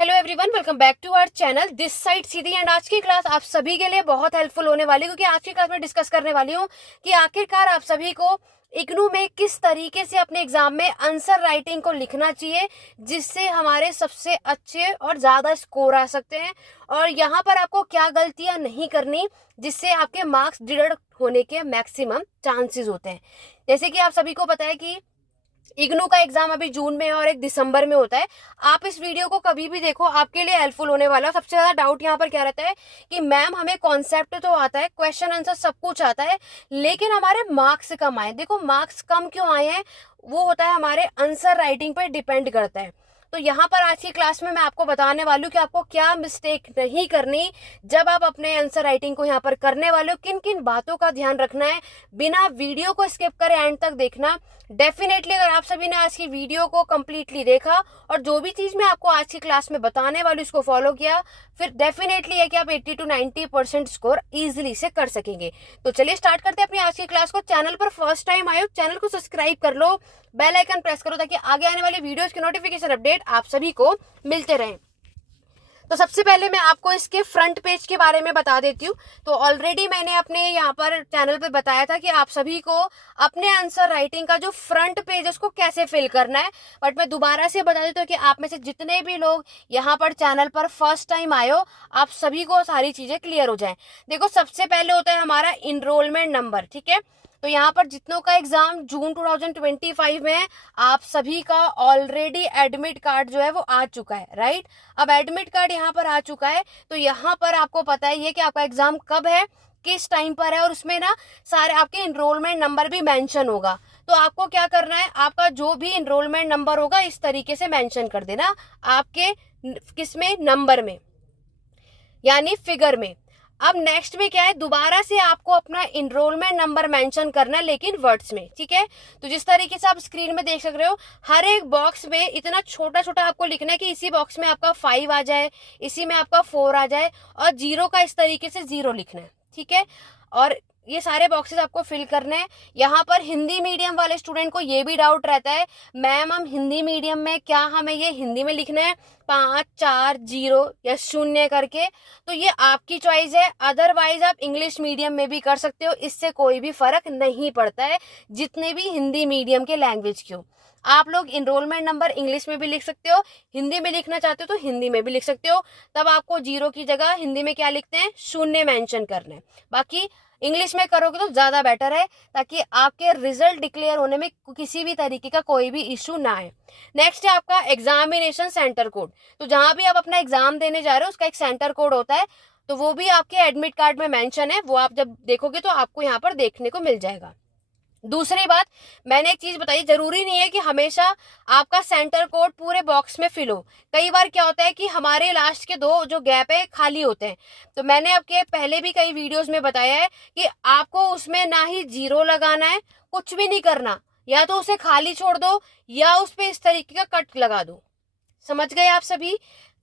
Hello everyone, welcome back to our channel this side Siddhi. And आज की class आप सभी के लिए बहुत हेल्पफुल होने वाली है, क्योंकि आज की क्लास में डिस्कस करने वाली हूँ कि आखिरकार आप सभी को इग्नू में किस तरीके से अपने एग्जाम में आंसर राइटिंग को लिखना चाहिए, जिससे हमारे सबसे अच्छे और ज़्यादा स्कोर आ सकते हैं। और यहाँ पर आपको क्या गलतियाँ नहीं करनी, जिससे आपके मार्क्स डिडक्ट होने के मैक्सिमम चांसेस होते हैं। जैसे कि आप सभी को पता है कि इग्नू का एग्जाम अभी जून में और एक दिसंबर में होता है। आप इस वीडियो को कभी भी देखो, आपके लिए हेल्पफुल होने वाला है। सबसे ज्यादा डाउट यहाँ पर क्या रहता है कि मैम हमें कॉन्सेप्ट तो आता है, क्वेश्चन आंसर सब कुछ आता है, लेकिन हमारे मार्क्स कम आए। देखो, मार्क्स कम क्यों आए हैं, वो होता है हमारे आंसर राइटिंग पर डिपेंड करता है। तो यहाँ पर आज की क्लास में मैं आपको बताने वाली हूँ कि आपको क्या मिस्टेक नहीं करनी जब आप अपने आंसर राइटिंग को यहाँ पर करने वाले हो, किन किन बातों का ध्यान रखना है। बिना वीडियो को स्किप करे एंड तक देखना। डेफिनेटली अगर आप सभी ने आज की वीडियो को कंप्लीटली देखा और जो भी चीज मैं आपको आज की क्लास में बताने वाली उसको फॉलो किया, फिर डेफिनेटली है कि आप 80 to 90% स्कोर इजीली से कर सकेंगे। तो चलिए स्टार्ट करते हैं अपनी आज की क्लास को। चैनल पर फर्स्ट टाइम आए हो, चैनल को सब्सक्राइब कर लो, बेल आइकन प्रेस करो, ताकि आगे आने वाले वीडियोस की नोटिफिकेशन अपडेट आप सभी को मिलते रहें। तो सबसे पहले मैं आपको इसके फ्रंट पेज के बारे में बता देती हूँ। तो ऑलरेडी मैंने अपने यहाँ पर चैनल पे बताया था कि आप सभी को अपने आंसर राइटिंग का जो फ्रंट पेज है उसको कैसे फिल करना है। बट मैं दोबारा से बता देती हूँ कि आप में से जितने भी लोग यहाँ पर चैनल पर फर्स्ट टाइम आए हो, आप सभी को सारी चीजें क्लियर हो जाए। देखो, सबसे पहले होता है हमारा इनरोलमेंट नंबर, ठीक है। तो यहाँ पर जितनों का एग्जाम जून 2025 में है, आप सभी का ऑलरेडी एडमिट कार्ड जो है वो आ चुका है, राइट। अब एडमिट कार्ड यहाँ पर आ चुका है, तो यहाँ पर आपको पता ही है कि आपका एग्जाम कब है, किस टाइम पर है, और उसमें ना सारे आपके इनरोलमेंट नंबर भी मेंशन होगा। तो आपको क्या करना है, आपका जो भी इनरोलमेंट नंबर होगा इस तरीके से मेंशन कर देना आपके किसमें, नंबर में, यानी फिगर में। अब नेक्स्ट में क्या है, दोबारा से आपको अपना इनरोलमेंट नंबर मेंशन करना है, लेकिन वर्ड्स में, ठीक है। तो जिस तरीके से आप स्क्रीन में देख सक रहे हो, हर एक बॉक्स में इतना छोटा छोटा आपको लिखना है कि इसी बॉक्स में आपका 5 आ जाए, इसी में आपका 4 आ जाए, और जीरो का इस तरीके से 0 लिखना है, ठीक है। और ये सारे बॉक्सेस आपको फिल करने हैं। यहाँ पर हिंदी मीडियम वाले स्टूडेंट को ये भी डाउट रहता है, मैम हम हिंदी मीडियम में, क्या हमें ये हिंदी में लिखना है 5 4 0 या 0 करके? तो ये आपकी चॉइस है। अदरवाइज आप इंग्लिश मीडियम में भी कर सकते हो, इससे कोई भी फर्क नहीं पड़ता है, जितने भी हिंदी मीडियम के लैंग्वेज की हो। आप लोग इनरोलमेंट नंबर इंग्लिश में भी लिख सकते हो, हिंदी में लिखना चाहते हो तो हिंदी में भी लिख सकते हो। तब आपको 0 की जगह हिंदी में क्या लिखते हैं, 0 मेंशन करना है। बाकी इंग्लिश में करोगे तो ज्यादा बेटर है, ताकि आपके रिजल्ट डिक्लेयर होने में किसी भी तरीके का कोई भी इशू ना आए। नेक्स्ट है आपका एग्जामिनेशन सेंटर कोड। तो जहां भी आप अपना एग्जाम देने जा रहे हो उसका एक सेंटर कोड होता है, तो वो भी आपके एडमिट कार्ड में मेंशन है। वो आप जब देखोगे तो आपको यहाँ पर देखने को मिल जाएगा। दूसरी बात, मैंने एक चीज बताई, जरूरी नहीं है कि हमेशा आपका सेंटर कोड पूरे बॉक्स में फिल हो। कई बार क्या होता है कि हमारे लास्ट के 2 जो गैप है खाली होते हैं। तो मैंने आपके पहले भी कई वीडियोस में बताया है कि आपको उसमें ना ही 0 लगाना है, कुछ भी नहीं करना, या तो उसे खाली छोड़ दो या उस पर इस तरीके का कट लगा दो। समझ गए आप सभी?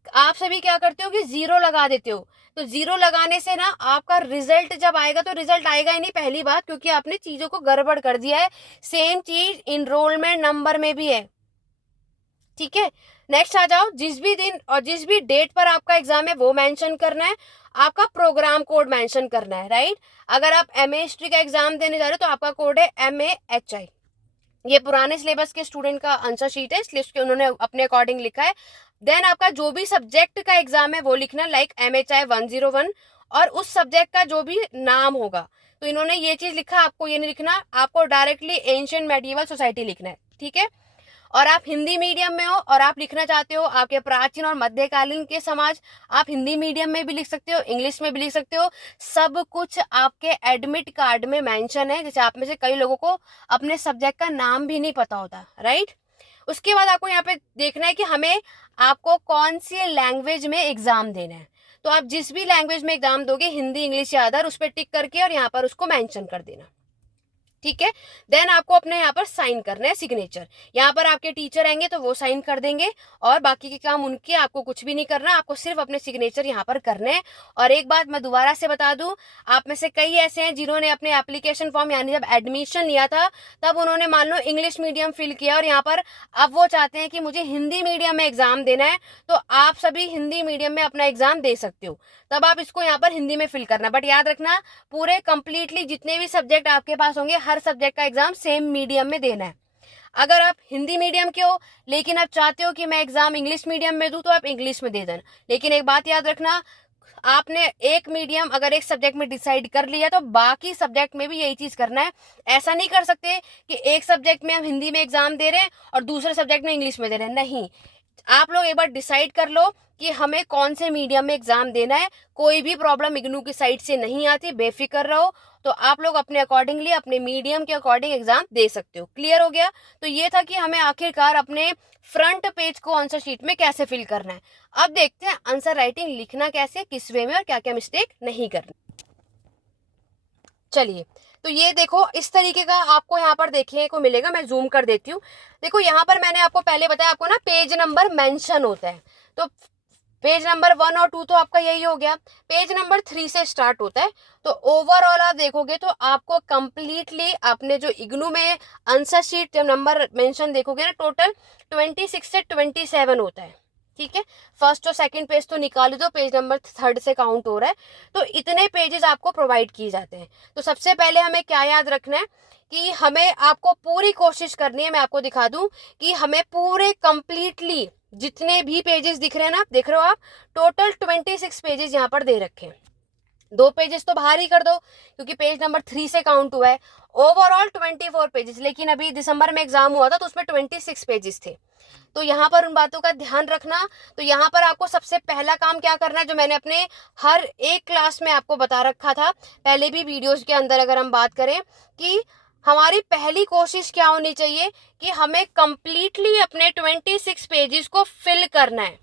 आप सभी क्या करते हो कि 0 लगा देते हो। तो 0 लगाने से ना आपका रिजल्ट जब आएगा तो रिजल्ट आएगा ही नहीं, पहली बात, क्योंकि आपने चीजों को गड़बड़ कर दिया है। सेम चीज इनरोलमेंट नंबर में भी है, ठीक है। नेक्स्ट आ जाओ, जिस भी दिन और जिस भी डेट पर आपका एग्जाम है वो मेंशन करना है। आपका प्रोग्राम कोड मेंशन करना है, राइट। अगर आप MA हिस्ट्री का एग्जाम देने जा रहे हो तो आपका कोड है MAHI। ये पुराने सिलेबस के स्टूडेंट का आंसर शीट है, इसलिए उसके उन्होंने अपने अकॉर्डिंग लिखा है। देन आपका जो भी सब्जेक्ट का एग्जाम है वो लिखना, लाइक MHI 101, और उस सब्जेक्ट का जो भी नाम होगा। तो इन्होंने ये चीज लिखा, आपको ये नहीं लिखना, आपको डायरेक्टली एंशिएंट मेडिवल सोसाइटी लिखना है, ठीक है। और आप हिंदी मीडियम में हो और आप लिखना चाहते हो आपके प्राचीन और मध्यकालीन के समाज, आप हिंदी मीडियम में भी लिख सकते हो, इंग्लिश में भी लिख सकते हो। सब कुछ आपके एडमिट कार्ड में मेंशन है। जैसे आप में से कई लोगों को अपने सब्जेक्ट का नाम भी नहीं पता होता, राइट। उसके बाद आपको यहाँ पे देखना है कि हमें आपको कौन सी लैंग्वेज में एग्जाम देना है। तो आप जिस भी लैंग्वेज में एग्जाम दोगे, हिंदी इंग्लिश या अदर, उस पर टिक करके और यहाँ पर उसको मेंशन कर देना। ठीक है। देन आपको अपने यहाँ पर साइन करना है, सिग्नेचर। यहाँ पर आपके टीचर आएंगे तो वो साइन कर देंगे, और बाकी के काम उनके, आपको कुछ भी नहीं करना, आपको सिर्फ अपने सिग्नेचर यहाँ पर करने हैं। और एक बात मैं दोबारा से बता दूं, आप में से कई ऐसे हैं जिन्होंने अपने एप्लीकेशन फॉर्म यानी जब एडमिशन लिया था तब उन्होंने मान लो इंग्लिश मीडियम फिल किया, और यहाँ पर अब वो चाहते हैं कि मुझे हिंदी मीडियम में एग्जाम देना है, तो आप सभी हिंदी मीडियम में अपना एग्जाम दे सकते हो। तब आप इसको यहाँ पर हिंदी में फिल करना, बट याद रखना पूरे कंप्लीटली जितने भी सब्जेक्ट आपके पास होंगे हर सब्जेक्ट का एग्जाम सेम मीडियम में देना है। अगर आप हिंदी मीडियम के हो लेकिन आप चाहते हो कि मैं एग्जाम इंग्लिश मीडियम में दूं तो आप इंग्लिश में दे देना, लेकिन एक बात याद रखना, आपने एक मीडियम अगर एक सब्जेक्ट में डिसाइड कर लिया तो बाकी सब्जेक्ट में भी यही चीज करना है। ऐसा नहीं कर सकते कि एक सब्जेक्ट में हम हिंदी में एग्जाम दे रहे हैं और दूसरे सब्जेक्ट में इंग्लिश में दे रहे हैं, नहीं। आप लोग एक बार डिसाइड कर लो कि हमें कौन से मीडियम में एग्जाम देना है। कोई भी प्रॉब्लम इग्नू की साइड से नहीं आती, बेफिक्र रहो। तो आप लोग अपने अकॉर्डिंगली अपने मीडियम के अकॉर्डिंग एग्जाम दे सकते हो। क्लियर हो गया? तो ये था कि हमें आखिरकार अपने फ्रंट पेज को आंसर शीट में कैसे फिल करना है। अब देखते हैं आंसर राइटिंग लिखना कैसे, किस वे में, और क्या क्या मिस्टेक नहीं करनी। चलिए, तो ये देखो इस तरीके का आपको यहाँ पर देखने को मिलेगा। मैं जूम कर देती हूँ। देखो यहाँ पर मैंने आपको पहले बताया, आपको ना पेज नंबर मेंशन होता है। तो पेज नंबर 1 और 2 तो आपका यही हो गया। पेज नंबर 3 से स्टार्ट होता है। तो ओवरऑल आप देखोगे तो आपको कंप्लीटली आपने जो इग्नू में आंसर शीट जब नंबर मेंशन देखोगे ना, टोटल 26 से 27 होता है। ठीक है, फर्स्ट और सेकंड पेज तो निकाल दो, पेज नंबर 3 से काउंट हो रहा है। तो इतने पेजेस आपको प्रोवाइड किए जाते हैं। तो सबसे पहले हमें क्या याद रखना है कि हमें आपको पूरी कोशिश करनी है, मैं आपको दिखा दूं कि हमें पूरे कंप्लीटली जितने भी पेजेस दिख रहे हैं ना, देख रहे हो आप, टोटल 26 पेजेस यहाँ पर दे रखे हैं। 2 पेजेस तो बाहर ही कर दो क्योंकि पेज नंबर 3 से काउंट हुआ है। ओवरऑल 24 पेजेस, लेकिन अभी दिसंबर में एग्जाम हुआ था तो उसमें 26 पेजेस थे। तो यहाँ पर उन बातों का ध्यान रखना। तो यहाँ पर आपको सबसे पहला काम क्या करना है, जो मैंने अपने हर एक क्लास में आपको बता रखा था, पहले भी वीडियोज के अंदर अगर हम बात करें, कि हमारी पहली कोशिश क्या होनी चाहिए कि हमें कंप्लीटली अपने 26 पेजेस को फिल करना है।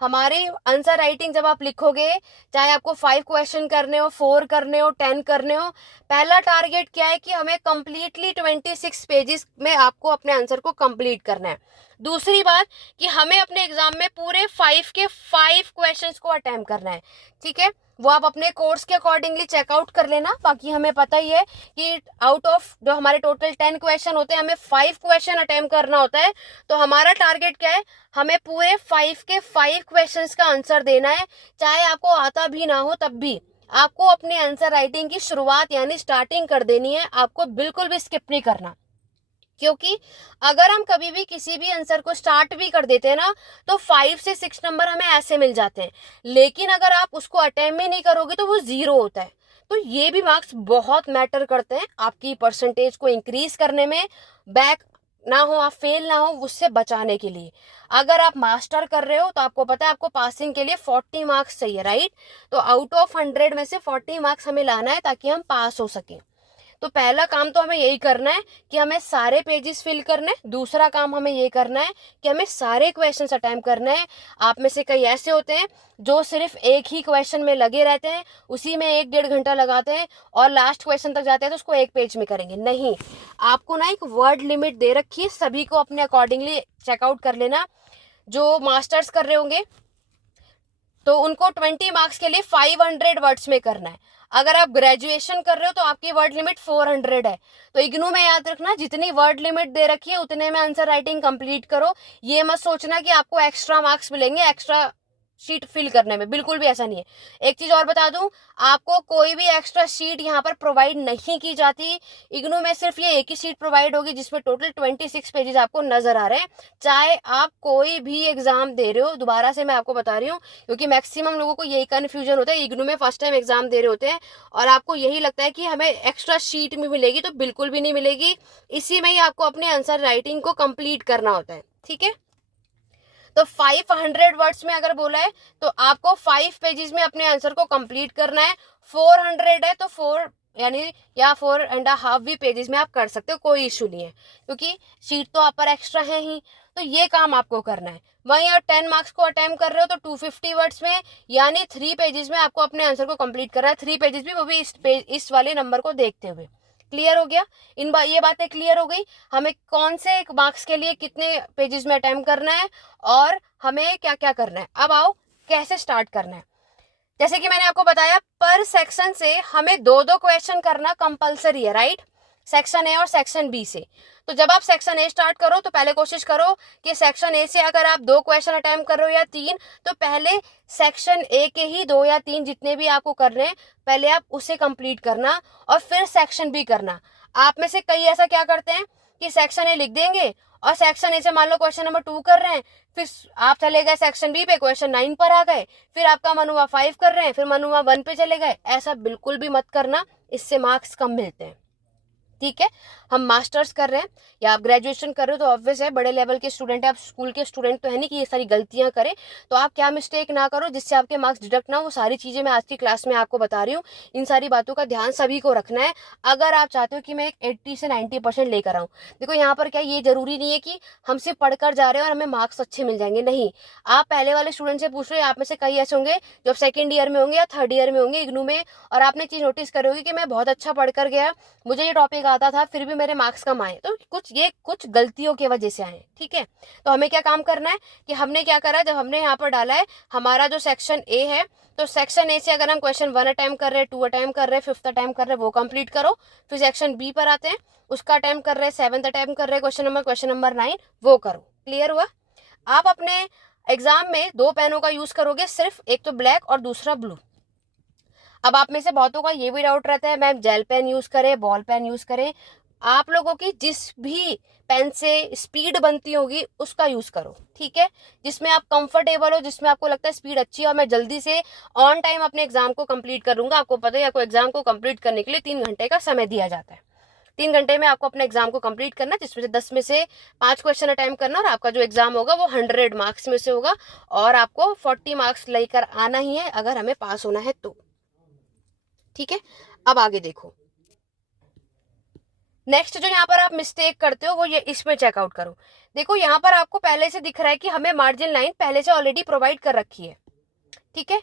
हमारे आंसर राइटिंग जब आप लिखोगे, चाहे आपको 5 क्वेश्चन करने हो, 4 करने हो, 10 करने हो, पहला टारगेट क्या है कि हमें कंप्लीटली 26 पेजेस में आपको अपने आंसर को कंप्लीट करना है। दूसरी बात कि हमें अपने एग्जाम में पूरे 5 के 5 क्वेश्चंस को अटेम्प्ट करना है। ठीक है, वो आप अपने कोर्स के अकॉर्डिंगली चेकआउट कर लेना। बाकी हमें पता ही है कि आउट ऑफ जो हमारे टोटल 10 क्वेश्चन होते हैं, हमें 5 क्वेश्चन अटेम्प्ट करना होता है। तो हमारा टारगेट क्या है, हमें पूरे 5 के 5 क्वेश्चंस का आंसर देना है। चाहे आपको आता भी ना हो तब भी आपको अपने आंसर राइटिंग की शुरुआत यानी स्टार्टिंग कर देनी है। आपको बिल्कुल भी स्किप नहीं करना, क्योंकि अगर हम कभी भी किसी भी आंसर को स्टार्ट भी कर देते हैं ना, तो 5 से 6 नंबर हमें ऐसे मिल जाते हैं। लेकिन अगर आप उसको अटेम्प्ट ही नहीं करोगे तो वो 0 होता है। तो ये भी मार्क्स बहुत मैटर करते हैं आपकी परसेंटेज को इंक्रीज करने में। बैक ना हो, आप फेल ना हो, उससे बचाने के लिए। अगर आप मास्टर कर रहे हो तो आपको पता है आपको पासिंग के लिए 40 मार्क्स चाहिए, राइट। तो आउट ऑफ 100 में से 40 मार्क्स हमें लाना है ताकि हम पास हो सकें। तो पहला काम तो हमें यही करना है कि हमें सारे पेजेस फिल करने हैं। दूसरा काम हमें ये करना है कि हमें सारे क्वेश्चंस अटेम्प्ट करने हैं। आप में से कई ऐसे होते हैं जो सिर्फ एक ही क्वेश्चन में लगे रहते हैं, उसी में 1-1.5 घंटा लगाते हैं और लास्ट क्वेश्चन तक जाते हैं तो उसको एक पेज में करेंगे। नहीं, आपको ना एक वर्ड लिमिट दे रखी है, सभी को अपने अकॉर्डिंगली चेकआउट कर लेना। जो मास्टर्स कर रहे होंगे तो उनको 20 मार्क्स के लिए 500 वर्ड्स में करना है। अगर आप ग्रेजुएशन कर रहे हो तो आपकी वर्ड लिमिट 400 है। तो इग्नू में याद रखना, जितनी वर्ड लिमिट दे रखी है उतने में आंसर राइटिंग कंप्लीट करो। ये मत सोचना कि आपको एक्स्ट्रा मार्क्स मिलेंगे एक्स्ट्रा शीट फिल करने में, बिल्कुल भी ऐसा नहीं है। एक चीज और बता दूं, आपको कोई भी एक्स्ट्रा शीट यहाँ पर प्रोवाइड नहीं की जाती। इग्नू में सिर्फ ये एक ही शीट प्रोवाइड होगी जिसमें टोटल 26 पेजेस आपको नजर आ रहे हैं। चाहे आप कोई भी एग्जाम दे रहे हो, दोबारा से मैं आपको बता रही हूँ क्योंकि मैक्सिमम लोगों को यही कन्फ्यूजन होता है, इग्नू में फर्स्ट टाइम एग्जाम दे रहे होते हैं और आपको यही लगता है कि हमें एक्स्ट्रा शीट में मिलेगी, तो बिल्कुल भी नहीं मिलेगी। इसी में ही आपको अपने आंसर राइटिंग को कंप्लीट करना होता है। ठीक है, तो 500 वर्ड्स में अगर बोला है तो आपको 5 पेजेस में अपने आंसर को कंप्लीट करना है। 400 है तो 4 यानी या 4.5 भी पेजेस में आप कर सकते हो, कोई इशू नहीं है क्योंकि शीट तो आप पर एक्स्ट्रा है ही। तो ये काम आपको करना है। वहीं आप 10 मार्क्स को अटेम्प्ट कर रहे हो तो 250 वर्ड्स में यानी 3 पेजेस में आपको अपने आंसर को कंप्लीट करना है। 3 पेजेस भी वो भी इस वाले नंबर को देखते हुए। क्लियर हो गया? ये बातें क्लियर हो गई, हमें कौन से मार्क्स के लिए कितने पेजेस में अटेम्प्ट करना है और हमें क्या क्या करना है। अब आओ कैसे स्टार्ट करना है। जैसे कि मैंने आपको बताया, पर सेक्शन से हमें 2-2 क्वेश्चन करना कंपलसरी है, राइट? सेक्शन ए और सेक्शन बी से। तो जब आप सेक्शन ए स्टार्ट करो तो पहले कोशिश करो कि सेक्शन ए से अगर आप 2 क्वेश्चन अटेम्प्ट कर रहे हो या 3, तो पहले सेक्शन ए के ही 2 या 3 जितने भी आपको कर रहे हैं, पहले आप उसे कंप्लीट करना और फिर सेक्शन बी करना। आप में से कई ऐसा क्या करते हैं कि सेक्शन ए लिख देंगे और सेक्शन ए से मान लो क्वेश्चन नंबर 2 कर रहे हैं, फिर आप चले गए सेक्शन बी पे, क्वेश्चन 9 पर आ गए, फिर आपका मन हुआ 5 कर रहे हैं, फिर मन हुआ 1 पे चले गए। ऐसा बिल्कुल भी मत करना, इससे मार्क्स कम मिलते हैं, ठीक है? हम मास्टर्स कर रहे हैं या आप ग्रेजुएशन कर रहे हो तो ऑब्वियस है बड़े लेवल के स्टूडेंट है, आप स्कूल के स्टूडेंट तो है नहीं कि ये सारी गलतियां करें। तो आप क्या मिस्टेक ना करो जिससे आपके मार्क्स डिडक्ट ना हो, वो सारी चीजें मैं आज की क्लास में आपको बता रही हूँ। इन सारी बातों का ध्यान सभी को रखना है अगर आप चाहते हो कि मैं एक 80 से 90% लेकर आऊँ। देखो यहाँ पर क्या, ये जरूरी नहीं है कि हम सिर्फ पढ़कर जा रहे हैं और हमें मार्क्स अच्छे मिल जाएंगे, नहीं। आप पहले वाले स्टूडेंट से पूछ रहे हो, आप में से कई ऐसे होंगे जो सेकेंड ईयर में होंगे या थर्ड ईयर में होंगे इग्नू में, और आपने चीज नोटिस करी होगी कि मैं बहुत अच्छा पढ़कर गया, मुझे ये टॉपिक आता था, फिर भी मेरे मार्क्स कम आए। तो कुछ गलतियों की वजह से आए, ठीक है? तो हमें क्या काम करना है कि हमने क्या करा, जब हमने यहाँ पर डाला है हमारा जो सेक्शन ए है, तो सेक्शन ए से अगर हम क्वेश्चन 1 अटेम्प्ट कर रहे हैं, 2 अटेम्प्ट कर रहे हैं, 5th अटेम्प्ट कर रहे हैं, वो कंप्लीट करो। फिर सेक्शन बी पर आते हैं, उसका अटेम्प्ट कर रहे हैं, 7th अटेम्प्ट कर रहे हैं, क्वेश्चन नंबर 9, वो करो। क्लियर हुआ? आप अपने एग्जाम में 2 पेनों का यूज करोगे सिर्फ, एक तो ब्लैक और दूसरा ब्लू। अब आप में से बहुतों का ये भी डाउट रहता है मैम जेल पेन यूज करें, बॉल पेन यूज करें। आप लोगों की जिस भी पेन से स्पीड बनती होगी उसका यूज करो, ठीक है? जिसमें आप कंफर्टेबल हो, जिसमें आपको लगता है स्पीड अच्छी है और मैं जल्दी से ऑन टाइम अपने एग्जाम को कंप्लीट करूंगा। आपको पता है आपको एग्जाम को कंप्लीट करने के लिए 3 घंटे का समय दिया जाता है। 3 घंटे में आपको अपने एग्जाम को कंप्लीट करना, जिसमें से 10 में से 5 क्वेश्चन अटेम्प्ट करना, और आपका जो एग्जाम होगा वो 100 मार्क्स में से होगा और आपको 40 मार्क्स लेकर आना ही है अगर हमें पास होना है तो, ठीक है? अब आगे देखो, नेक्स्ट जो यहाँ पर आप मिस्टेक करते हो वो ये इसमें चेकआउट करो। देखो यहाँ पर आपको पहले से दिख रहा है कि हमें मार्जिन लाइन पहले से ऑलरेडी प्रोवाइड कर रखी है, ठीक है?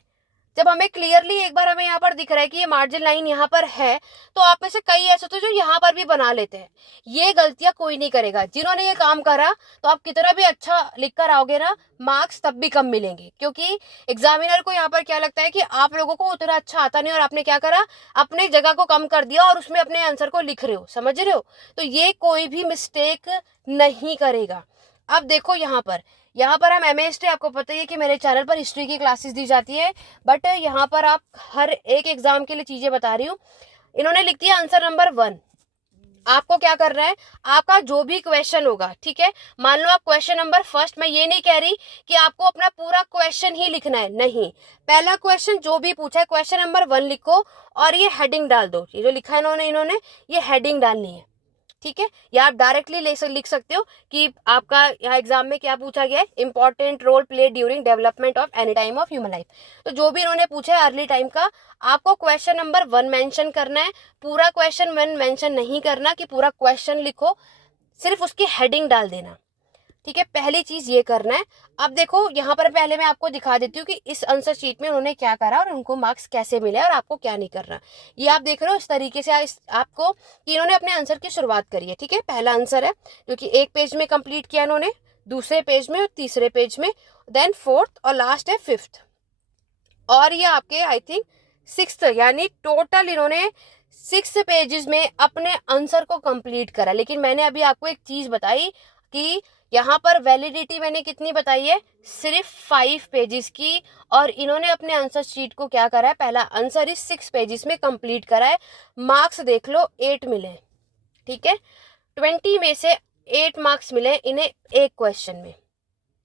जब हमें क्लियरली एक बार हमें यहाँ पर दिख रहा है कि ये मार्जिन लाइन यहाँ पर है, तो आप में से कई ऐसे होते हैं जो यहाँ पर भी बना लेते हैं। ये गलतियां कोई नहीं करेगा। जिन्होंने ये काम करा, तो आप कितना भी अच्छा लिख कर आओगे ना, मार्क्स तब भी कम मिलेंगे, क्योंकि एग्जामिनर को यहाँ पर क्या लगता है कि आप लोगों को उतना अच्छा आता नहीं और आपने क्या करा, अपने जगह को कम कर दिया और उसमें अपने आंसर को लिख रहे हो, समझ रहे हो? तो ये कोई भी मिस्टेक नहीं करेगा। अब देखो यहाँ पर हम एमए हिस्ट्री, आपको पता ही है कि मेरे चैनल पर हिस्ट्री की क्लासेस दी जाती है, बट यहाँ पर आप हर एक एग्जाम के लिए चीजें बता रही हूँ। इन्होंने लिख दिया आंसर नंबर 1। आपको क्या करना है, आपका जो भी क्वेश्चन होगा, ठीक है? मान लो आप क्वेश्चन नंबर फर्स्ट, मैं ये नहीं कह रही कि आपको अपना पूरा क्वेश्चन ही लिखना है, नहीं। पहला क्वेश्चन जो भी पूछा है, क्वेश्चन नंबर 1 लिखो और ये हेडिंग डाल दो। ये जो लिखा है इन्होंने ये हेडिंग डालनी है, ठीक है? या आप डायरेक्टली लिख सकते हो कि आपका यहाँ एग्जाम में क्या पूछा गया है, important role play during development of any time of human life. तो जो भी इन्होंने पूछा है अर्ली टाइम का, आपको क्वेश्चन नंबर 1 मेंशन करना है। पूरा क्वेश्चन 1 मेंशन नहीं करना कि पूरा क्वेश्चन लिखो, सिर्फ उसकी हेडिंग डाल देना, ठीक है? पहली चीज ये करना है। अब देखो यहाँ पर पहले मैं आपको दिखा देती हूँ कि इस आंसर शीट में उन्होंने क्या करा और उनको मार्क्स कैसे मिले और आपको क्या नहीं करना। ये आप देख रहे हो इस तरीके से आपको कि इन्होंने अपने आंसर की शुरुआत करी है, ठीक है? पहला आंसर है जो कि 1 पेज में कंप्लीट किया इन्होंने, दूसरे पेज में और तीसरे पेज में, देन 4th और लास्ट है 5th, और ये आपके आई थिंक 6th, यानी टोटल इन्होंने 6 पेजेस में अपने आंसर को कंप्लीट करा। लेकिन मैंने अभी आपको एक चीज बताई कि यहाँ पर वैलिडिटी मैंने कितनी बताई है, सिर्फ 5 पेजेस की, और इन्होंने अपने आंसर शीट को क्या करा है, पहला आंसर इस 6 पेजेस में कंप्लीट करा है। मार्क्स देख लो 8 मिले, ठीक है? 20 में से 8 मार्क्स मिले इन्हें एक क्वेश्चन में।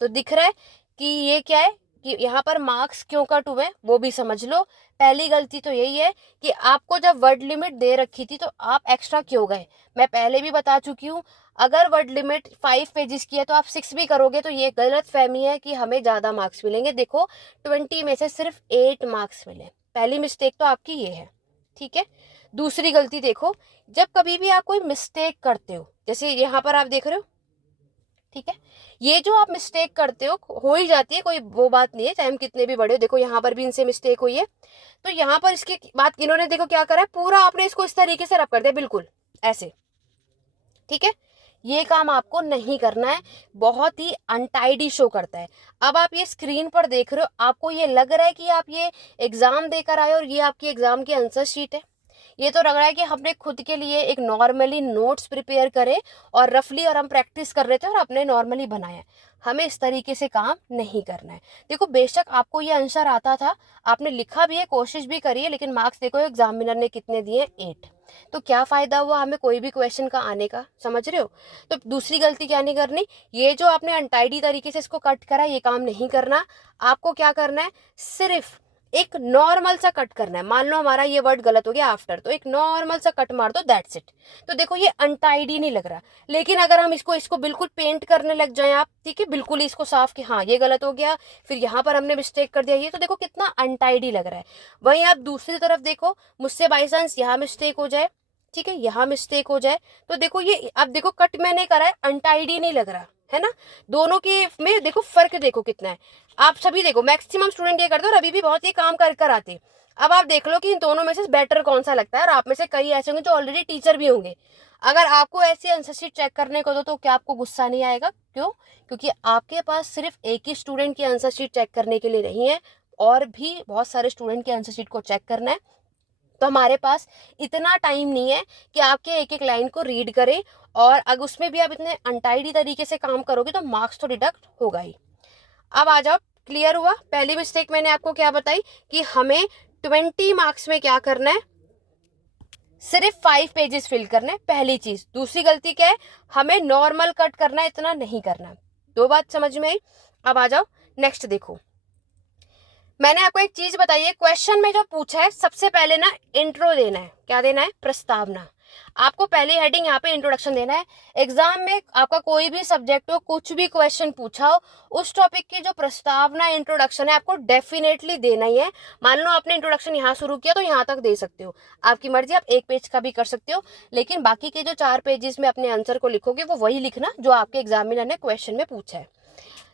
तो दिख रहा है कि ये क्या है कि यहाँ पर मार्क्स क्यों कट हुए वो भी समझ लो। पहली गलती तो यही है कि आपको जब वर्ड लिमिट दे रखी थी तो आप एक्स्ट्रा क्यों गए। मैं पहले भी बता चुकी हूँ, अगर वर्ड लिमिट 5 पेजेस की है तो आप 6 भी करोगे तो ये गलत फहमी है कि हमें ज्यादा मार्क्स मिलेंगे। देखो 20 में से सिर्फ 8 मार्क्स मिले, पहली मिस्टेक तो आपकी ये है, ठीक है? दूसरी गलती देखो, जब कभी भी आप कोई मिस्टेक करते हो, जैसे यहाँ पर आप देख रहे हो, ठीक है? ये जो आप मिस्टेक करते हो ही जाती है, कोई वो बात नहीं है, चाहे हम कितने भी बड़े हो। देखो यहाँ पर भी इनसे मिस्टेक हुई है, तो यहाँ पर इसके बात इन्होंने देखो क्या करा है, पूरा आपने इसको इस तरीके से रब कर दिया, बिल्कुल ऐसे, ठीक है। ये काम आपको नहीं करना है, बहुत ही अनटाइडी शो करता है। अब आप ये स्क्रीन पर देख रहे हो, आपको ये लग रहा है कि आप ये एग्जाम देकर आए और ये आपकी एग्जाम की आंसर शीट है। ये तो लग रहा है कि हमने खुद के लिए एक नॉर्मली नोट्स प्रिपेयर करे और रफली और हम प्रैक्टिस कर रहे थे और अपने नॉर्मली बनाया। हमें इस तरीके से काम नहीं करना है। देखो बेशक आपको ये आंसर आता था, आपने लिखा भी है, कोशिश भी करी है, लेकिन मार्क्स देखो एग्जामिनर ने कितने दिए, 8। तो क्या फायदा हुआ हमें कोई भी क्वेश्चन का आने का, समझ रहे हो। तो दूसरी गलती क्या नहीं करनी, ये जो आपने अनटाइडी तरीके से इसको कट करा, ये काम नहीं करना। आपको क्या करना है, सिर्फ एक नॉर्मल सा कट करना है। मान लो हमारा ये वर्ड गलत हो गया आफ्टर, तो एक नॉर्मल सा कट मार दो, दैट्स इट। तो देखो ये अनटाइडी नहीं लग रहा। लेकिन अगर हम इसको इसको बिल्कुल पेंट करने लग जाएं आप, ठीक है, बिल्कुल ही इसको साफ कि हाँ ये गलत हो गया, फिर यहाँ पर हमने मिस्टेक कर दिया, ये तो देखो कितना अनटाइडी लग रहा है। वहीं आप दूसरी तरफ देखो, मुझसे बाई चांस यहाँ मिस्टेक हो जाए, ठीक है, यहाँ मिस्टेक हो जाए, तो देखो ये अब देखो कट मैंने करा है, अनटाइडी नहीं लग रहा है ना। दोनों के में देखो फर्क देखो कितना है। आप सभी देखो मैक्सिमम स्टूडेंट ये करते हो और अभी भी बहुत ये काम कर कर आते। अब आप देख लो कि इन दोनों में से बेटर कौन सा लगता है, और आप में से कई ऐसे होंगे जो ऑलरेडी टीचर भी होंगे। अगर आपको ऐसे आंसर शीट चेक करने को दो तो क्या आपको गुस्सा नहीं आएगा? क्यों? क्योंकि आपके पास सिर्फ एक ही स्टूडेंट की आंसर शीट चेक करने के लिए नहीं है, और भी बहुत सारे स्टूडेंट की आंसर शीट को चेक करना है। तो हमारे पास इतना टाइम नहीं है कि आपके एक एक लाइन को रीड करें, और अगर उसमें भी आप इतने अनटाइडी तरीके से काम करोगे तो मार्क्स तो डिडक्ट होगा ही। अब आ जाओ, क्लियर हुआ? पहली मिस्टेक मैंने आपको क्या बताई कि हमें 20 मार्क्स में क्या करना है, सिर्फ 5 पेजेस फिल करने, पहली चीज। दूसरी गलती क्या है, हमें नॉर्मल कट करना है, इतना नहीं करना। दो बात समझ में आई। अब आ जाओ नेक्स्ट देखो, मैंने आपको एक चीज बताई है, क्वेश्चन में जो पूछा है सबसे पहले ना इंट्रो देना है। क्या देना है? प्रस्तावना। आपको पहली हेडिंग यहाँ पे इंट्रोडक्शन देना है। एग्जाम में आपका कोई भी सब्जेक्ट हो, कुछ भी क्वेश्चन पूछा हो, उस टॉपिक की जो प्रस्तावना इंट्रोडक्शन है आपको डेफिनेटली देना ही है। मान लो आपने इंट्रोडक्शन यहाँ शुरू किया तो यहाँ तक दे सकते हो, आपकी मर्जी, आप 1 पेज का भी कर सकते हो, लेकिन बाकी के जो 4 पेजेस में अपने आंसर को लिखोगे वो वही लिखना जो आपके एग्जामिनर ने क्वेश्चन में पूछा है।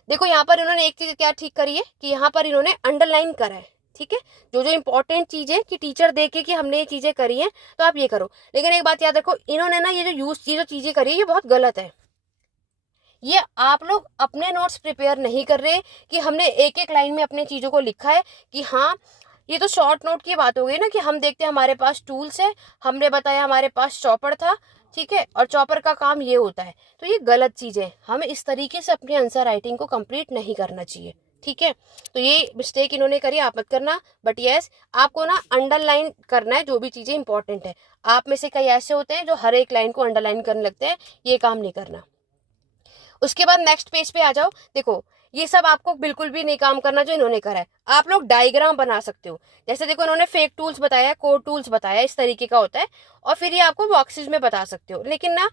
देखो यहाँ पर इन्होंने एक चीज क्या ठीक करी है कि यहाँ पर इन्होंने अंडरलाइन करा है, ठीक है, जो जो इंपॉर्टेंट चीज है कि टीचर देखे कि हमने ये चीजें करी हैं तो आप ये करो। लेकिन एक बात याद रखो, इन्होंने ना ये जो चीजें करी है ये बहुत गलत है। ये आप लोग अपने नोट्स प्रिपेयर नहीं कर रहे कि हमने एक एक लाइन में अपने चीजों को लिखा है कि हाँ, ये तो शॉर्ट नोट की बात हो गई ना कि हम देखते हैं हमारे पास टूल्स है, हमने बताया हमारे पास चॉपर था, ठीक है, और चॉपर का काम ये होता है। तो ये गलत चीज है, हमें इस तरीके से अपनी आंसर राइटिंग को कंप्लीट नहीं करना चाहिए, ठीक है। तो ये मिस्टेक इन्होंने करी, आप मत करना। बट यस, आपको ना अंडरलाइन करना है जो भी चीजें इंपॉर्टेंट है। आप में से कई ऐसे होते हैं जो हर एक लाइन को अंडरलाइन करने लगते हैं, ये काम नहीं करना। उसके बाद नेक्स्ट पेज पे आ जाओ, देखो ये सब आपको बिल्कुल भी नहीं काम करना जो इन्होंने करा है। आप लोग डायग्राम बना सकते हो, जैसे देखो इन्होंने फेक टूल्स बताया, कोड टूल्स बताया, इस तरीके का होता है, और फिर ये आपको बॉक्सेस में बता सकते हो। लेकिन ना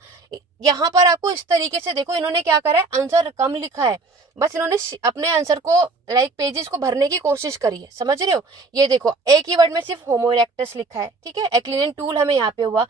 यहाँ पर आपको इस तरीके से, देखो इन्होंने क्या करा है, आंसर कम लिखा है, बस इन्होंने अपने आंसर को लाइक पेजेस को भरने की कोशिश करी है, समझ रहे हो। ये देखो एक ही वर्ड में सिर्फ होमो इरेक्टस लिखा है, ठीक है, एक्लिनियन टूल हमें यहाँ पे हुआ।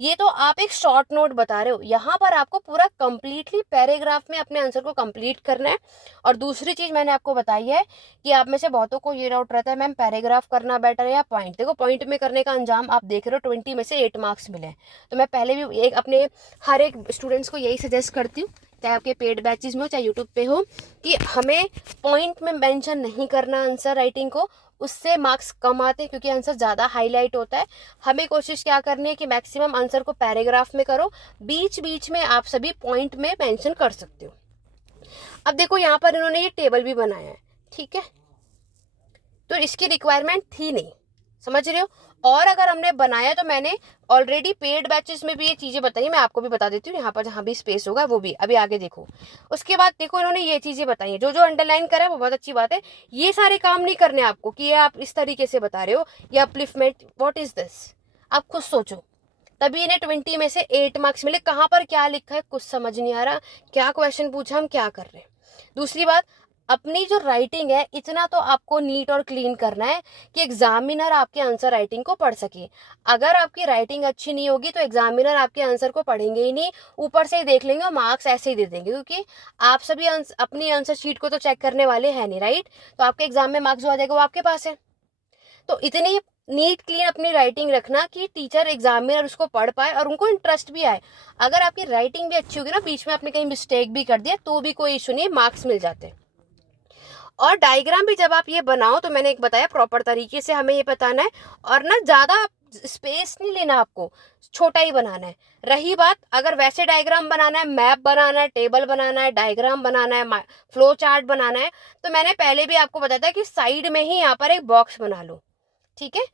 ये तो आप एक शॉर्ट नोट बता रहे हो, यहाँ पर आपको पूरा कंप्लीटली पैराग्राफ में अपने आंसर को कंप्लीट करना है। और दूसरी चीज मैंने आपको बताई है कि आप में से बहुतों को ये डाउट रहता है मैम पैराग्राफ करना बेटर है या पॉइंट। देखो पॉइंट में करने का अंजाम आप देख रहे हो, 20 में से 8 मार्क्स मिले। तो मैं पहले भी एक अपने हर एक स्टूडेंट्स को यही सजेस्ट करती हूँ, चाहे आपके पेड बैचेस में हो चाहे यूट्यूब पे हो, कि हमें पॉइंट में मेंशन नहीं करना आंसर राइटिंग को, उससे मार्क्स कम आते हैं क्योंकि आंसर ज़्यादा हाईलाइट होता है। हमें कोशिश क्या करनी है कि मैक्सिमम आंसर को पैराग्राफ में करो, बीच बीच में आप सभी पॉइंट में मेंशन कर सकते हो। अब देखो यहाँ पर इन्होंने ये टेबल भी बनाया है, ठीक है, तो इसकी रिक्वायरमेंट थी नहीं, समझ रहे हो। और अगर हमने बनाया तो मैंने ऑलरेडी पेड बैचेस में भी ये चीजें बताई, मैं आपको भी बता देती हूँ यहाँ पर जहाँ भी स्पेस होगा वो भी अभी आगे देखो। उसके बाद देखो इन्होंने ये चीजें बताई है, जो जो अंडरलाइन करा है वो बहुत अच्छी बात है। ये सारे काम नहीं करने आपको कि ये आप इस तरीके से बता रहे हो, या अपलिफ्टमेंट, व्हाट इज दिस, आप खुद सोचो। तभी इन्हें 20 में से 8 मार्क्स मिले। कहाँ पर क्या लिखा है कुछ समझ नहीं आ रहा, क्या क्वेश्चन पूछा, हम क्या कर रहे हैं। दूसरी बात, अपनी जो राइटिंग है इतना तो आपको नीट और क्लीन करना है कि एग्जामिनर आपके आंसर राइटिंग को पढ़ सके। अगर आपकी राइटिंग अच्छी नहीं होगी तो एग्जामिनर आपके आंसर को पढ़ेंगे ही नहीं, ऊपर से ही देख लेंगे और मार्क्स ऐसे ही दे देंगे, क्योंकि आप सभी अपनी आंसर शीट को तो चेक करने वाले हैं नहीं, राइट। तो आपके एग्जाम में मार्क्स जो आ जाएगा वो आपके पास है। तो इतनी नीट क्लीन अपनी राइटिंग रखना कि टीचर एग्जामिनर उसको पढ़ पाए और उनको इंटरेस्ट भी आए। अगर आपकी राइटिंग भी अच्छी होगी ना, बीच में आपने कहीं मिस्टेक भी कर दिया तो भी कोई इशू नहीं, मार्क्स मिल जाते। और डायग्राम भी जब आप ये बनाओ तो मैंने एक बताया प्रॉपर तरीके से हमें ये बताना है, और ना ज़्यादा स्पेस नहीं लेना, आपको छोटा ही बनाना है। रही बात अगर वैसे डायग्राम बनाना है, मैप बनाना है, टेबल बनाना है, डायग्राम बनाना है, फ्लो चार्ट बनाना है, तो मैंने पहले भी आपको बताया था कि साइड में ही यहाँ पर एक बॉक्स बना लो, ठीक है।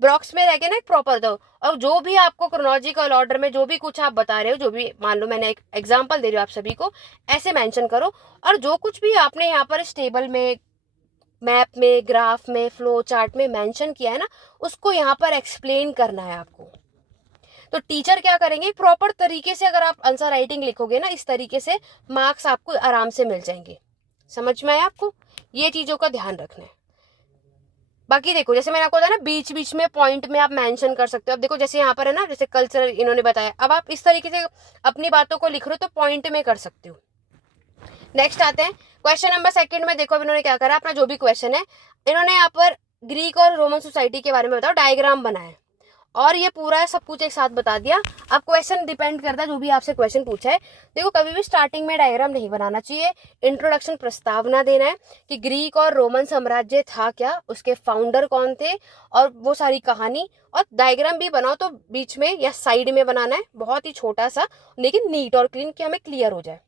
बॉक्स में रह के ना एक प्रॉपर दो, और जो भी आपको क्रोनोलॉजिकल ऑर्डर में जो भी कुछ आप बता रहे हो, जो भी मान लो मैंने एक एग्जांपल दे रही हूँ आप सभी को, ऐसे मेंशन करो। और जो कुछ भी आपने यहाँ पर इस टेबल में, मैप में, ग्राफ में, फ्लो चार्ट में मेंशन किया है ना, उसको यहाँ पर एक्सप्लेन करना है आपको। तो टीचर क्या करेंगे, प्रॉपर तरीके से अगर आप आंसर राइटिंग लिखोगे ना, इस तरीके से मार्क्स आपको आराम से मिल जाएंगे। समझ में आया आपको? ये चीजों का ध्यान रखना है। बाकी देखो जैसे मैंने आपको बताया ना, बीच बीच में पॉइंट में आप मेंशन कर सकते हो। अब देखो जैसे यहाँ पर है ना, जैसे कल्चरल इन्होंने बताया, अब आप इस तरीके से अपनी बातों को लिख रहे हो तो पॉइंट में कर सकते हो। नेक्स्ट आते हैं क्वेश्चन नंबर 2 में। देखो अब इन्होंने क्या करा, अपना जो भी क्वेश्चन है, इन्होंने यहाँ पर ग्रीक और रोमन सोसाइटी के बारे में बताओ, डायग्राम बनाया और ये पूरा सब कुछ एक साथ बता दिया। अब क्वेश्चन डिपेंड करता है जो भी आपसे क्वेश्चन पूछा है। देखो कभी भी स्टार्टिंग में डायग्राम नहीं बनाना चाहिए, इंट्रोडक्शन प्रस्तावना देना है कि ग्रीक और रोमन साम्राज्य था क्या, उसके फाउंडर कौन थे, और वो सारी कहानी। और डायग्राम भी बनाओ तो बीच में या साइड में बनाना है, बहुत ही छोटा सा लेकिन नीट और क्लीन, कि हमें क्लियर हो जाए,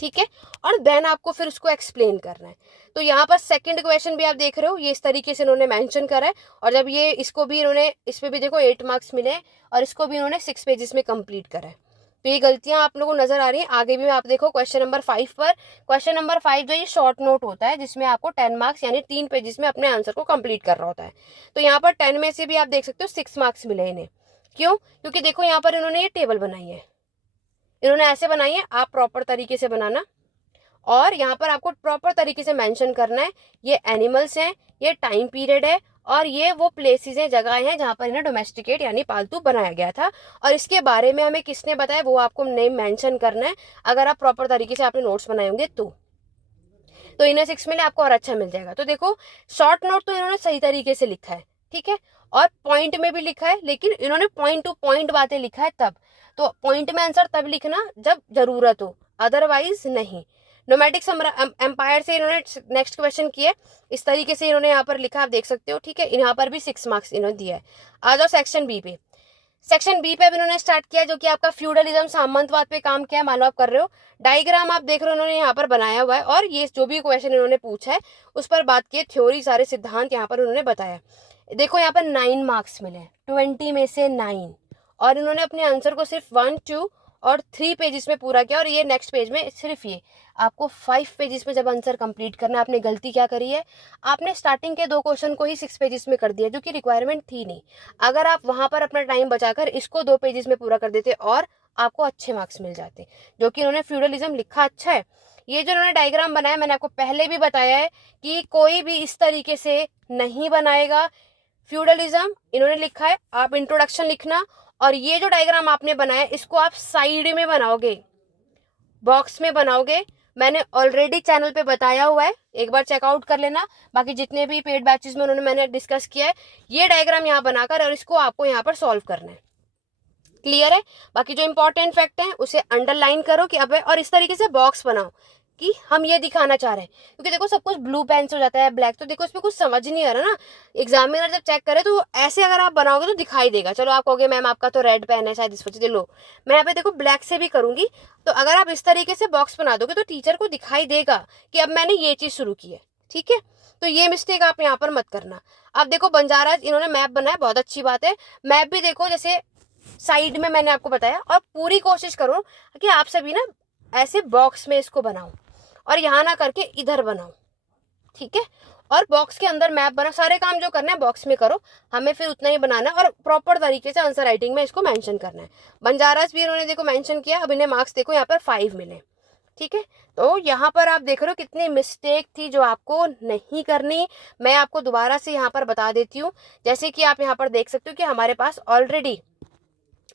ठीक है। और देन आपको फिर उसको एक्सप्लेन करना है। तो यहाँ पर सेकंड क्वेश्चन भी आप देख रहे हो, ये इस तरीके से इन्होंने मेंशन करा है। और जब ये इसको भी इन्होंने, इसमें भी देखो 8 मार्क्स मिले, और इसको भी इन्होंने 6 पेजेस में कंप्लीट करा है। तो ये गलतियां आप लोगों को नजर आ रही हैं। आगे भी आप देखो क्वेश्चन नंबर 5 पर, क्वेश्चन नंबर 5 जो ये शॉर्ट नोट होता है, जिसमें आपको 10 मार्क्स यानी 3 पेजेस में अपने आंसर को कंप्लीट करना होता है। तो यहाँ पर 10 में से भी आप देख सकते हो 6 मार्क्स मिले इन्हें। क्यों? क्योंकि देखो यहाँ पर इन्होंने ये टेबल बनाई है, इन्होंने ऐसे बनाई है, आप प्रॉपर तरीके से बनाना। और यहाँ पर आपको प्रॉपर तरीके से मेंशन करना है, ये एनिमल्स हैं, ये टाइम पीरियड है, और ये वो प्लेसेस हैं, जगह हैं जहाँ पर इन्हें डोमेस्टिकेट यानी पालतू बनाया गया था। और इसके बारे में हमें किसने बताया वो आपको नेम मेंशन करना है, अगर आप प्रॉपर तरीके से आपने नोट्स बनाए होंगे तो इन्हें 6 मिले आपको और अच्छा मिल जाएगा। तो देखो शॉर्ट नोट तो इन्होंने सही तरीके से लिखा है, ठीक है, और पॉइंट में भी लिखा है, लेकिन इन्होंने पॉइंट टू पॉइंट बातें लिखा है तब। तो पॉइंट में आंसर तब लिखना जब जरूरत हो, अदरवाइज नहीं। नोमैटिक एम्पायर से इन्होंने नेक्स्ट क्वेश्चन किया, इस तरीके से इन्होंने यहाँ पर लिखा, आप देख सकते हो, ठीक है। यहाँ पर भी 6 मार्क्स इन्होंने दिया है। आ जाओ सेक्शन बी पे। सेक्शन बी पे अब इन्होंने स्टार्ट किया, जो कि आपका फ्यूडलिज्म, सामंतवाद पे काम किया है, मान लो आप कर रहे हो। डायग्राम आप देख रहे हो इन्होंने यहाँ पर बनाया हुआ है, और ये जो भी क्वेश्चन इन्होंने पूछा है उस पर बात की, थ्योरी, सारे सिद्धांत यहाँ पर उन्होंने बताया। देखो यहाँ पर 9 मार्क्स मिले, 20 में से 9, और इन्होंने अपने आंसर को सिर्फ 1, 2 और 3 पेजेस में पूरा किया। और ये नेक्स्ट पेज में सिर्फ ये आपको 5 पेजेस में जब आंसर कंप्लीट करना। आपने गलती क्या करी है, आपने स्टार्टिंग के 2 क्वेश्चन को ही 6 पेजेस में कर दिया, जो कि रिक्वायरमेंट थी नहीं। अगर आप वहां पर अपना टाइम बचाकर इसको 2 पेजेस में पूरा कर देते और आपको अच्छे मार्क्स मिल जाते। जो कि उन्होंने फ्यूडलिज्म लिखा अच्छा है। ये जो उन्होंने डायग्राम बनाया, मैंने आपको पहले भी बताया है कि कोई भी इस तरीके से नहीं बनाएगा। फ्यूडलिज्म इन्होंने लिखा है, आप इंट्रोडक्शन लिखना, और ये जो डायग्राम आपने बनाया इसको आप साइड में बनाओगे, बॉक्स में बनाओगे। मैंने ऑलरेडी चैनल पे बताया हुआ है, एक बार चेकआउट कर लेना। बाकी जितने भी पेड बैचेस में मैंने डिस्कस किया है, ये डायग्राम यहाँ बनाकर और इसको आपको यहाँ पर सॉल्व करना है। क्लियर है? बाकी जो इंपॉर्टेंट फैक्ट है उसे अंडरलाइन करो कि अब, और इस तरीके से बॉक्स बनाओ कि हम ये दिखाना चाह रहे हैं। क्योंकि देखो सब कुछ ब्लू पेन से हो जाता है, ब्लैक, तो देखो इसमें कुछ समझ नहीं आ रहा ना। एग्जामिनर जब चेक करे तो ऐसे अगर आप बनाओगे तो दिखाई देगा। चलो आप कहोगे मैम आपका तो रेड पेन है शायद इस वजह से, लो मैं यहाँ पे देखो ब्लैक से भी करूंगी। तो अगर आप इस तरीके से बॉक्स बना दोगे तो टीचर को दिखाई देगा कि अब मैंने ये चीज शुरू की है, ठीक है। तो ये मिस्टेक आप यहाँ पर मत करना। अब देखो बंजारा इन्होंने मैप बनाया, बहुत अच्छी बात है। मैप भी देखो जैसे साइड में मैंने आपको बताया, और पूरी कोशिश करो कि आप सभी ना ऐसे बॉक्स में इसको बनाओ, और यहाँ ना करके इधर बनाओ, ठीक है। और बॉक्स के अंदर मैप बनाओ, सारे काम जो करना है बॉक्स में करो, हमें फिर उतना ही बनाना है, और प्रॉपर तरीके से आंसर राइटिंग में इसको मेंशन करना है। बंजारास भी इन्होंने देखो मेंशन किया, अब इन्हें मार्क्स देखो यहाँ पर 5 मिले, ठीक है। तो यहाँ पर आप देख रहे हो कितनी मिस्टेक थी जो आपको नहीं करनी। मैं आपको दोबारा से यहाँ पर बता देती हूँ। जैसे कि आप यहाँ पर देख सकते हो कि हमारे पास ऑलरेडी,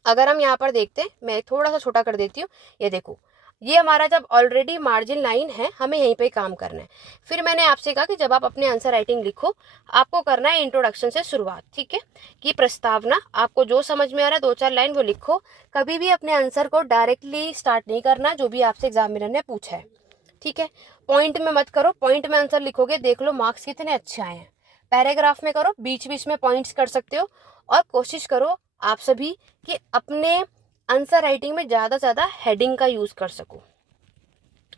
अगर हम यहाँ पर देखते हैं, मैं थोड़ा सा छोटा कर देती हूँ, ये देखो ये हमारा जब ऑलरेडी मार्जिन लाइन है, हमें यहीं पे काम करना है। फिर मैंने आपसे कहा कि जब आप अपने आंसर राइटिंग लिखो, आपको करना है इंट्रोडक्शन से शुरुआत, ठीक है, कि प्रस्तावना, आपको जो समझ में आ रहा है 2-4 लाइन वो लिखो। कभी भी अपने आंसर को डायरेक्टली स्टार्ट नहीं करना जो भी आपसे एग्जामिनर ने पूछा है, ठीक है। पॉइंट में मत करो, पॉइंट में आंसर लिखोगे देख लो मार्क्स कितने अच्छे आए हैं। पैराग्राफ में करो, बीच बीच में पॉइंट्स कर सकते हो। और कोशिश करो आप सभी कि अपने आंसर राइटिंग में ज़्यादा से ज़्यादा हेडिंग का यूज़ कर सको,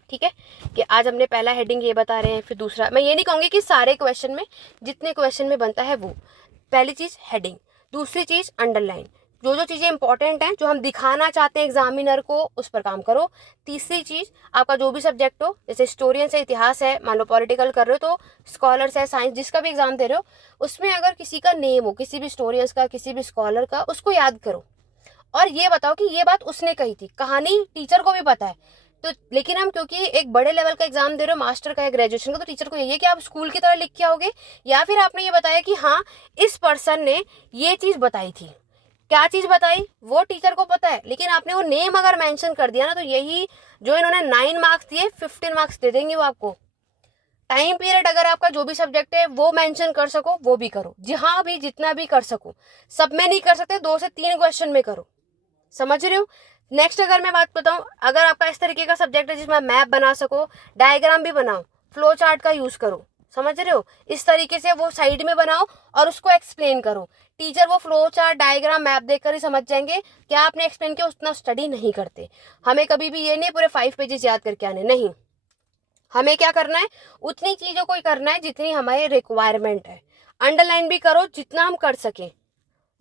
ठीक है, कि आज हमने पहला हेडिंग ये बता रहे हैं, फिर दूसरा। मैं ये नहीं कहूँगी कि सारे क्वेश्चन में, जितने क्वेश्चन में बनता है वो। पहली चीज़ हेडिंग, दूसरी चीज़ अंडरलाइन, जो जो चीज़ें इंपॉर्टेंट हैं, जो हम दिखाना चाहते हैं एग्जामिनर को, उस पर काम करो। तीसरी चीज़, आपका जो भी सब्जेक्ट हो, जैसे हिस्टोरियंस है, इतिहास है, मान लो पॉलिटिकल कर रहे हो तो स्कॉलर्स है, साइंस, जिसका भी एग्जाम दे रहे हो, उसमें अगर किसी का नेम हो, किसी भी हिस्टोरियंस का, किसी भी स्कॉलर का, उसको याद करो और ये बताओ कि ये बात उसने कही थी। कहानी टीचर को भी पता है, तो लेकिन हम क्योंकि एक बड़े लेवल का एग्जाम दे रहे हो, मास्टर का या ग्रेजुएशन का, तो टीचर को यही है कि आप स्कूल की तरह लिख के आओगे, या फिर आपने ये बताया कि हाँ इस पर्सन ने ये चीज़ बताई थी। क्या चीज़ बताई वो टीचर को पता है, लेकिन आपने वो नेम अगर मेंशन कर दिया ना, तो यही जो इन्होंने 9 मार्क्स दिए, 15 मार्क्स दे देंगे वो आपको। टाइम पीरियड अगर आपका जो भी सब्जेक्ट है वो मेंशन कर सको वो भी करो, जहाँ भी जितना भी कर सको। सब में नहीं कर सकते, 2 से 3 क्वेश्चन में करो, समझ रहे हो। नेक्स्ट अगर मैं बात बताऊं, अगर आपका इस तरीके का सब्जेक्ट है जिसमें मैप बना सको, डायग्राम भी बनाओ, फ्लो चार्ट का यूज करो, समझ रहे हो, इस तरीके से वो साइड में बनाओ और उसको एक्सप्लेन करो। टीचर वो फ्लो चार्ट, डायग्राम, मैप देखकर ही समझ जाएंगे क्या आपने एक्सप्लेन किया। उतना स्टडी नहीं करते। हमें कभी भी ये नहीं पूरे 5 पेजेस याद करके आने, नहीं। हमें क्या करना है, उतनी चीजों को करना है जितनी हमारी रिक्वायरमेंट है। अंडरलाइन भी करो जितना हम कर सके,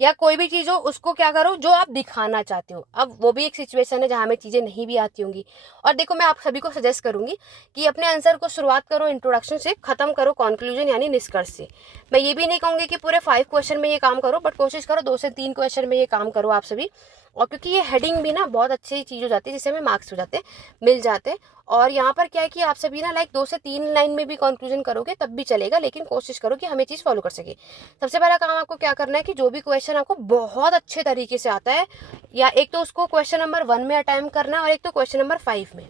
या कोई भी चीज़ हो उसको क्या करो जो आप दिखाना चाहते हो। अब वो भी एक सिचुएशन है जहाँ हमें चीज़ें नहीं भी आती होंगी। और देखो मैं आप सभी को सजेस्ट करूंगी कि अपने आंसर को शुरुआत करो इंट्रोडक्शन से, खत्म करो कंक्लूजन यानी निष्कर्ष से। मैं ये भी नहीं कहूँगी कि पूरे 5 क्वेश्चन में ये काम करो, बट कोशिश करो 2 से 3 क्वेश्चन में ये काम करो आप सभी। और क्योंकि ये हेडिंग भी ना बहुत अच्छी चीज़ हो जाती है, जिससे हमें मार्क्स हो जाते मिल जाते। और यहाँ पर क्या है कि आप सभी ना 2 से 3 लाइन में भी कंक्लूजन करोगे तब भी चलेगा, लेकिन कोशिश करो कि हमें चीज़ फॉलो कर सके। सबसे पहला काम आपको क्या करना है कि जो भी क्वेश्चन आपको बहुत अच्छे तरीके से आता है, या एक तो उसको क्वेश्चन नंबर 1 में अटेम्प्ट करना है और एक तो क्वेश्चन नंबर 5 में,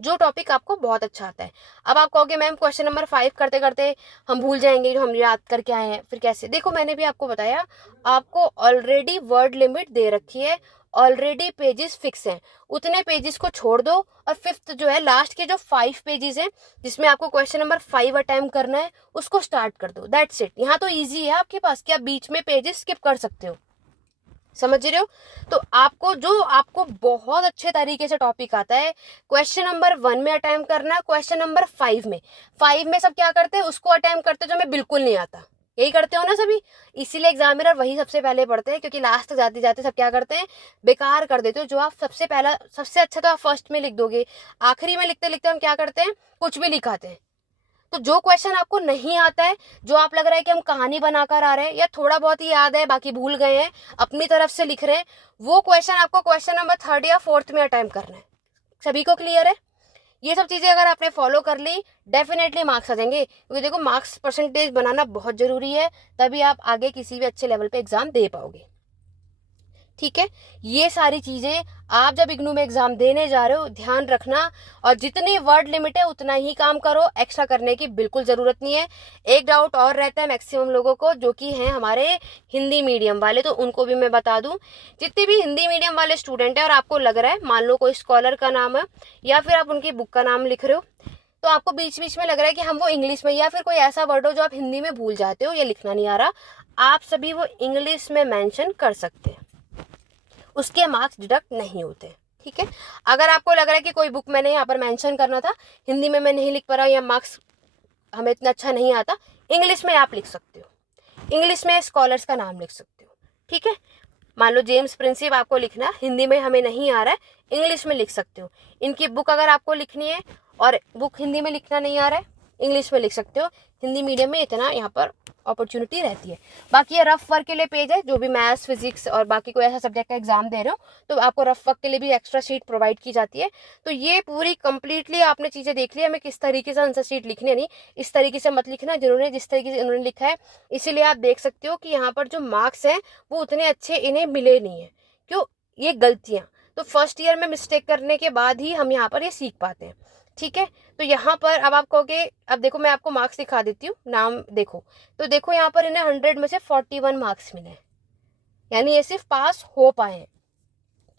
जो टॉपिक आपको बहुत अच्छा आता है। अब आप कहोगे मैम क्वेश्चन नंबर 5 करते करते हम भूल जाएंगे जो हम याद करके आए हैं, फिर कैसे। देखो मैंने भी आपको बताया, आपको ऑलरेडी वर्ड लिमिट दे रखी है, ऑलरेडी पेजेस फिक्स हैं, उतने पेजेस को छोड़ दो और फिफ्थ जो है लास्ट के जो 5 पेजेस हैं जिसमें आपको क्वेश्चन नंबर 5 अटेम्प्ट करना है उसको स्टार्ट कर दो। That's it. यहाँ तो इजी है आपके पास कि आप बीच में पेजेस स्किप कर सकते हो, समझ रहे हो। तो आपको जो आपको बहुत अच्छे तरीके से टॉपिक आता है, क्वेश्चन नंबर 1 में अटेम्प्ट करना, क्वेश्चन नंबर 5 में। 5 में सब क्या करते हैं, उसको अटेम्प्ट करते हैं जो हमें बिल्कुल नहीं आता। यही करते हो ना सभी, इसीलिए एग्जामिनर वही सबसे पहले पढ़ते हैं, क्योंकि लास्ट तक जाते जाते सब क्या करते हैं, बेकार कर देते हो। जो आप सबसे पहला, सबसे अच्छा तो आप फर्स्ट में लिख दोगे, आखिरी में लिखते लिखते हम क्या करते हैं, कुछ भी लिखाते हैं। तो जो क्वेश्चन आपको नहीं आता है, जो आप लग रहा है कि हम कहानी बनाकर आ रहे हैं, या थोड़ा बहुत ही याद है बाकी भूल गए हैं, अपनी तरफ से लिख रहे हैं, वो क्वेश्चन आपको क्वेश्चन नंबर 3 या 4 में अटेम्प्ट करना है। सभी को क्लियर है। ये सब चीज़ें अगर आपने फॉलो कर ली, डेफिनेटली मार्क्स आ जाएंगे। क्योंकि देखो मार्क्स परसेंटेज बनाना बहुत जरूरी है, तभी आप आगे किसी भी अच्छे लेवल पे एग्जाम दे पाओगे, ठीक है। ये सारी चीजें आप जब इग्नू में एग्जाम देने जा रहे हो ध्यान रखना, और जितनी वर्ड लिमिट है उतना ही काम करो, एक्स्ट्रा करने की बिल्कुल जरूरत नहीं है। एक डाउट और रहता है मैक्सिमम लोगों को, जो कि हैं हमारे हिंदी मीडियम वाले, तो उनको भी मैं बता दूं, जितने भी हिंदी मीडियम वाले स्टूडेंट है और आपको लग रहा है, मान लो कोई स्कॉलर का नाम है या फिर आप उनकी बुक का नाम लिख रहे हो, तो आपको बीच बीच में लग रहा है कि हम वो इंग्लिश में, या फिर कोई ऐसा वर्ड हो जो आप हिंदी में भूल जाते हो या लिखना नहीं आ रहा, आप सभी वो इंग्लिश में मेंशन कर सकते हैं, उसके मार्क्स डिडक्ट नहीं होते, ठीक है। अगर आपको लग रहा है कि कोई बुक मैंने यहाँ पर मेंशन करना था, हिंदी में मैं नहीं लिख पा रहा या मार्क्स हमें इतना अच्छा नहीं आता, इंग्लिश में आप लिख सकते हो, इंग्लिश में स्कॉलर्स का नाम लिख सकते हो, ठीक है। मान लो जेम्स प्रिंसिप आपको लिखना, हिंदी में हमें नहीं आ रहा है, इंग्लिश में लिख सकते हो। इनकी बुक अगर आपको लिखनी है और बुक हिंदी में लिखना नहीं आ रहा है, इंग्लिश में लिख सकते हो। हिंदी मीडियम में इतना यहाँ पर अपॉर्चुनिटी रहती है। बाकी ये रफ वर्क के लिए पेज है, जो भी मैथ्स, फिजिक्स और बाकी कोई ऐसा सब्जेक्ट का एग्जाम दे रहे हो तो आपको रफ वर्क के लिए भी एक्स्ट्रा शीट प्रोवाइड की जाती है। तो ये पूरी कंप्लीटली आपने चीज़ें देख ली, हमें किस तरीके से आंसर शीट लिखनी है। नहीं, इस तरीके से मत लिखना जिन्होंने जिस तरीके से उन्होंने लिखा है, इसीलिए आप देख सकते हो कि यहाँ पर जो मार्क्स हैं वो उतने अच्छे इन्हें मिले नहीं है। क्यों, ये गलतियाँ, तो फर्स्ट ईयर में मिस्टेक करने के बाद ही हम यहाँ पर ये सीख पाते हैं, ठीक है। तो यहाँ पर अब आप कहोगे, अब देखो मैं आपको मार्क्स दिखा देती हूँ, नाम देखो, तो देखो यहाँ पर इन्हें 100 में से 41 मार्क्स मिले, यानी ये सिर्फ पास हो पाए हैं।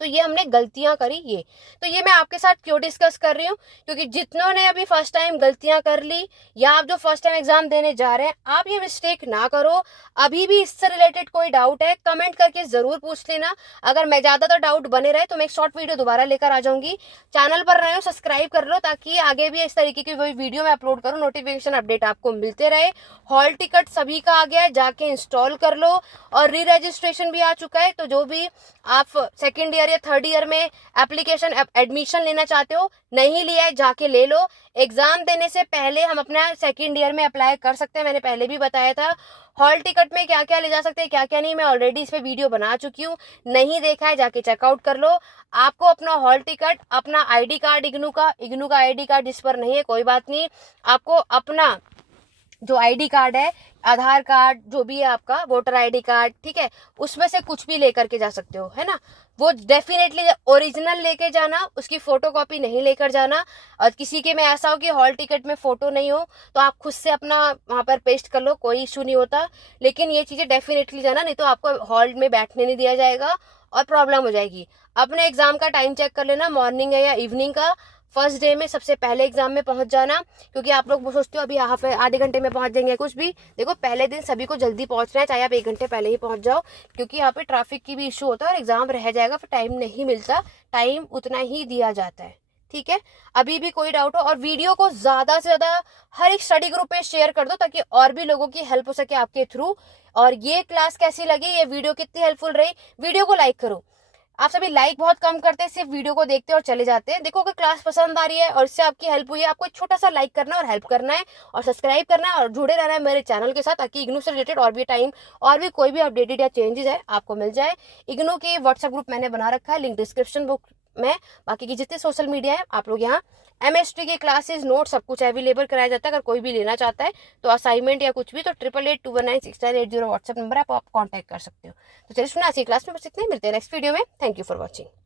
तो ये हमने गलतियां करी ये। तो ये मैं आपके साथ क्यों डिस्कस कर रही हूँ, क्योंकि जितनों ने अभी फर्स्ट टाइम गलतियां कर ली या आप जो फर्स्ट टाइम एग्जाम देने जा रहे हैं, आप ये मिस्टेक ना करो। अभी भी इससे रिलेटेड कोई डाउट है कमेंट करके जरूर पूछ लेना। अगर मैं ज्यादातर डाउट बने रहे तो मैं एक शॉर्ट वीडियो दोबारा लेकर आ जाऊंगी। चैनल पर रहे हो सब्सक्राइब कर लो, ताकि आगे भी इस तरीके की कोई वीडियो मैं अपलोड करूँ, नोटिफिकेशन अपडेट आपको मिलते रहे। हॉल टिकट सभी का आ गया है, जाके इंस्टॉल कर लो। और री रजिस्ट्रेशन भी आ चुका है, तो जो भी आप सेकेंड ईयर या थर्ड ईयर में एप्लीकेशन एडमिशन लेना चाहते हो, नहीं लिया है, जाके ले लो। एग्जाम देने से पहले हम अपना सेकेंड ईयर में अप्लाई कर सकते हैं, मैंने पहले भी बताया था। हॉल टिकट में क्या क्या ले जा सकते हैं, क्या क्या नहीं, मैं ऑलरेडी इस पे वीडियो बना चुकी हूँ, नहीं देखा है जाके चेकआउट कर लो। आपको अपना हॉल टिकट, अपना आईडी कार्ड, इग्नू का आईडी कार्ड जिस पर नहीं है कोई बात नहीं, आपको अपना जो आईडी कार्ड है, आधार कार्ड जो भी है आपका, वोटर आईडी कार्ड, ठीक है, उसमें से कुछ भी लेकर के जा सकते हो, है ना। वो डेफिनेटली ओरिजिनल लेके जाना, उसकी फोटोकॉपी नहीं लेकर जाना। और किसी के में ऐसा हो कि हॉल टिकट में फोटो नहीं हो, तो आप खुद से अपना वहां पर पेस्ट कर लो, कोई इशू नहीं होता। लेकिन ये चीजें डेफिनेटली जाना, नहीं तो आपको हॉल में बैठने नहीं दिया जाएगा और प्रॉब्लम हो जाएगी। अपने एग्जाम का टाइम चेक कर लेना, मॉर्निंग है या इवनिंग का। फर्स्ट डे में सबसे पहले एग्जाम में पहुंच जाना, क्योंकि आप लोग वो सोचते हो अभी आधे घंटे में पहुंच जाएंगे, कुछ भी देखो पहले दिन सभी को जल्दी पहुंचना है, चाहे आप 1 घंटे पहले ही पहुंच जाओ, क्योंकि यहाँ पे ट्रैफिक की भी इशू होता है और एग्जाम रह जाएगा, फिर टाइम नहीं मिलता, टाइम उतना ही दिया जाता है, ठीक है। अभी भी कोई डाउट हो, और वीडियो को ज्यादा से ज्यादा हर एक स्टडी ग्रुप पे शेयर कर दो, ताकि और भी लोगों की हेल्प हो सके आपके थ्रू। और ये क्लास कैसी लगी, ये वीडियो कितनी हेल्पफुल रही, वीडियो को लाइक करो। आप सभी लाइक बहुत कम करते हैं, सिर्फ वीडियो को देखते हैं और चले जाते हैं। देखो अगर क्लास पसंद आ रही है और इससे आपकी हेल्प हुई है, आपको एक छोटा सा लाइक करना और हेल्प करना है, और सब्सक्राइब करना है और जुड़े रहना है मेरे चैनल के साथ, ताकि इग्नू से रिलेटेड और भी टाइम और भी कोई भी अपडेटेड या चेंजेस है आपको मिल जाए। इग्नू की व्हाट्सएप ग्रुप मैंने बना रखा है, लिंक डिस्क्रिप्शन बुक में। बाकी की जितने सोशल मीडिया है, आप लोग यहाँ एमएसटी के क्लासेस, नोट सब कुछ अवेलेबल कराया जाता है। अगर कोई भी लेना चाहता है तो असाइनमेंट या कुछ भी, तो 8881969080 व्हाट्सएप नंबर है, आप कॉन्टैक्ट कर सकते हो। तो चलिए सुना, ऐसी क्लास में बस इतने, मिलते हैं नेक्स्ट वीडियो में। Thank you for watching.